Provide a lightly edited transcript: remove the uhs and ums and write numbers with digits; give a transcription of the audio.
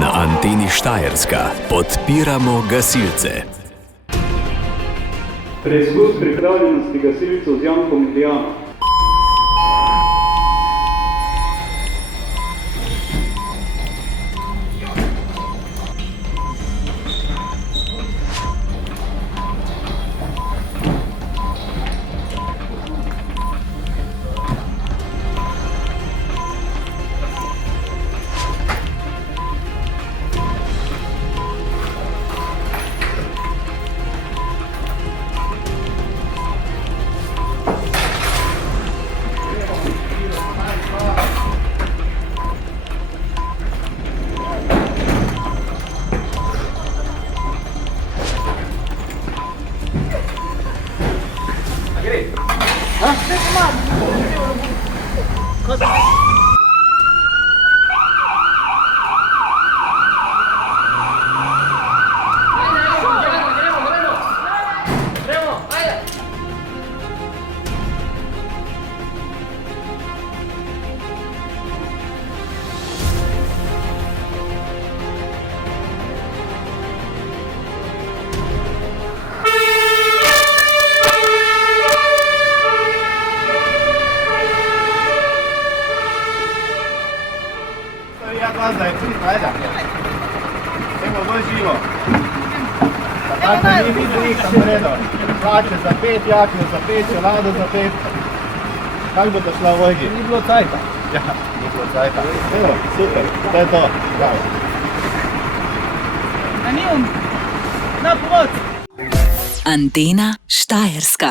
Na Anteni Štajerska podpiramo gasilce. Preizkus pripravljenosti gasilcev z Jankom Ilijanom. Zdaj, ajde. Evo, bolj živo. Tako ni videli, kam redo. Hlače za 5, jakne za 5, čelado za 5. Kako bo to šla v Ojgi? Ni bilo cajta. Ja, ni bilo cajta. Evo, super, to je to. Bravo. Na pomoč! Antena Štajerska.